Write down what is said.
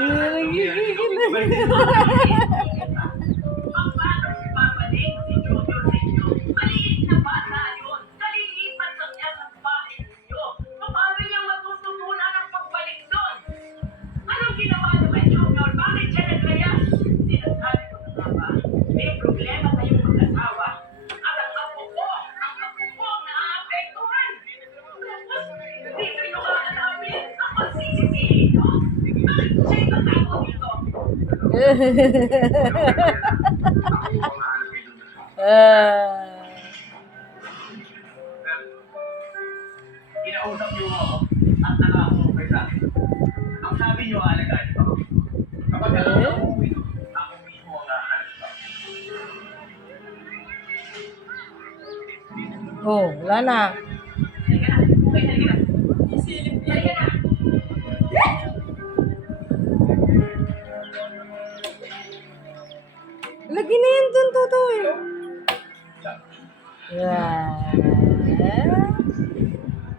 Nagigigil na. Maliit na bata yun. Kalilipat lang niya sa bahay ninyo. Paano niya matututunan ang pagbalik doon? Anong ginawa niyo kay Junior? Bakit siya naglayas? Sinasabi ko na nga ba? May problema kayong mag-asawa. At ang apo ko ang naaapektuhan. Tapos, dito niyo kakalapin ang magsisisihin, no? Bakit siya itatago dito? Kinausap niyo ako at naka-offer sa akin. Ang sabi niyo, alagaan niyo ako. Kapag ako uwi, ako mismo ang hahanap sa akin. Oh, wala na. Halika na. Okay, halika na. Halika na. Lagi na yan dun, Totoy. Yeah.